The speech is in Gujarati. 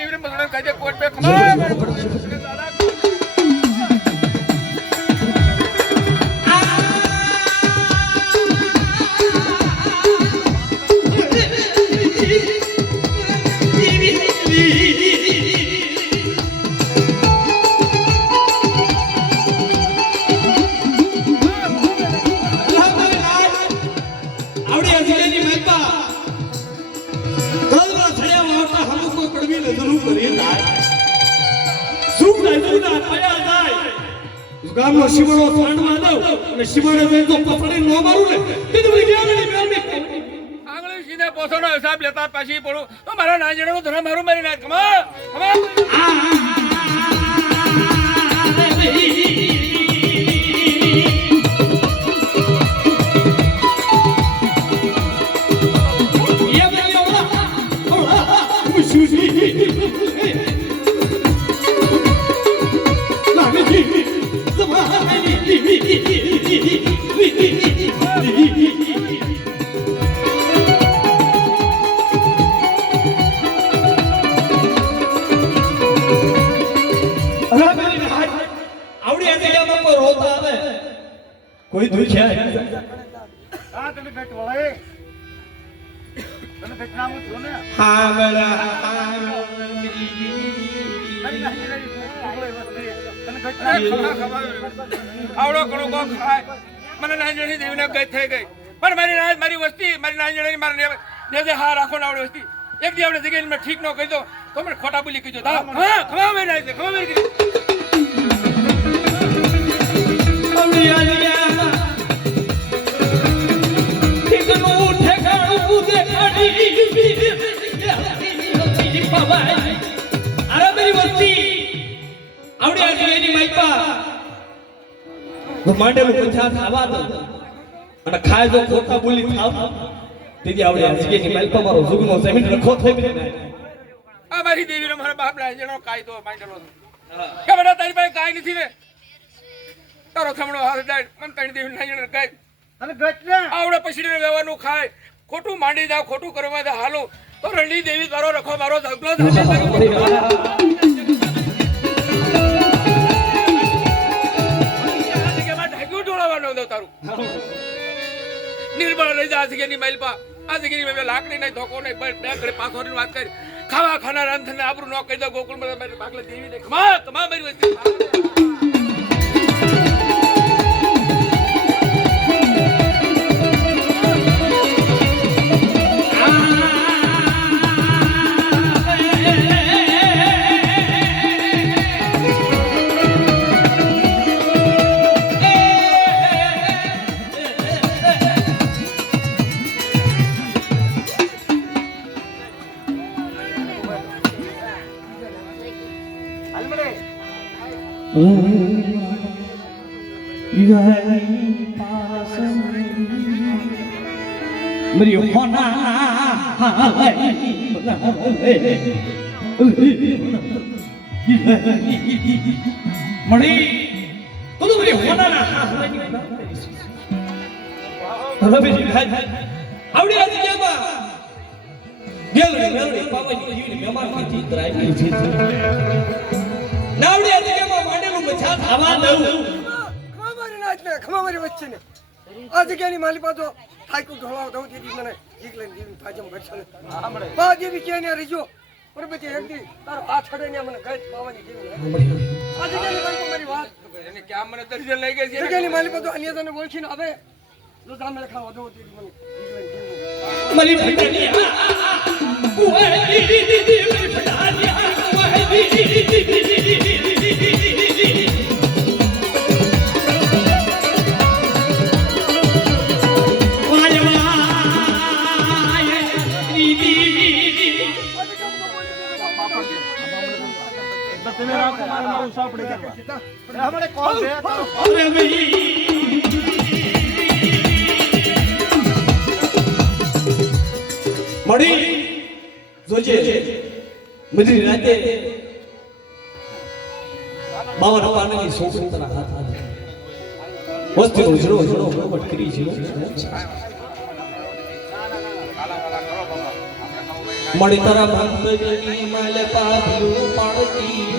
દેવીને મગણ કાજે કોટ પે ખમા ગામનો શિવણો સાંડમાં દઉં અને શિવણે જો પકડી નો મારું ને તે મને કેવાની મેલમી આંગળી સીને પોસોનો હિસાબ લેતા પછી પડું તો મારા નાજણનું ધરા મારું મારી નાખ ખમા ખમા કોઈ દુખ્યા હા તમે કટ વળે તમે કટ નામ છો ને હા બરા આવડો કણો કો ખાય મને નાંજણી દેવીને ગઈ થઈ ગઈ પણ મારી વસ્તી મારી નાંજણી મારે ને હા રાખો ને આવડી વસ્તી એક દી આપણે જગ્યાએ મેં ઠીક ન કહી દો તો મને ખોટા બોલી કીધો હા ખવા મેં નાઈ છે ખવા મેં કીધું માંડેલું પંચાયત આવા દો અને ખાય જો ખોટા બોલી થાવ તેથી આવડે આજની માલપા મારો જુગનો જમીન રખો થઈ ગયો આ મારી દેવીનો મારા બાપ લાજેનો કાયદો માંડેલો કે બેટા તારી પાસે કાઈ નથી ને તારો થમણો હાથ ડાય મન તારી દેવી લાજેનો કાય અને ગટને આવડે પછડીને વેવાનું ખાય ખોટું માંડી જાવ ખોટું કરવા દે હાલો તો રણની દેવી તારો રખો મારો ઝગલો થાશે નિર્બળ રહી જા જગ્યાની માલપા આ જગ્યાની મેં લાકડી નહીં ધોકો નહીં બે ઘડી પાછોની વાત કરી ખાવા ખાનાર અંતને આબરૂ ન કહી દો ગોકુળમાં મારી પાકલે દેવી નહીં ખમા તમા મારી વસ્તી मेरी होना मणि तो मेरी होना ना रवि जी आवड़ी आती क्या बा गेलड़ी पापा जी जीवन मेहमान की थी ड्राइव की थी नावड़ी आती क्या बा मांडेलू बचा थावा दऊ खमारी नाच में खमारी बच्चे ने आज क्या नहीं माली पातो થાઈકું ઢોળાવ દઉં તેથી મને જીક લઈને જીવી તાજમ ભરશે પા જેવી કે ને રજો પર પછી એકદી તારો આ છડે ને મને ગઈ પાવાની જેવી આજે કેની ભાઈ મારી વાત એને કે મને દર્શન લઈ ગઈ છે કેની માલી પાતો અન્ય તને બોલશીને હવે જો જામે ખાવા દઉં તેથી મને મરી ફટાનિયા ઓય દી મરી ફટાનિયા ઓય દી મળી જોજે મધરી રાતે બાવન પાનની સોસતના હાથ વસ્તી ઉજળો ઉજળો બરોબર કરી છે મળી તારા ભક્તની માલ પાછું મળતી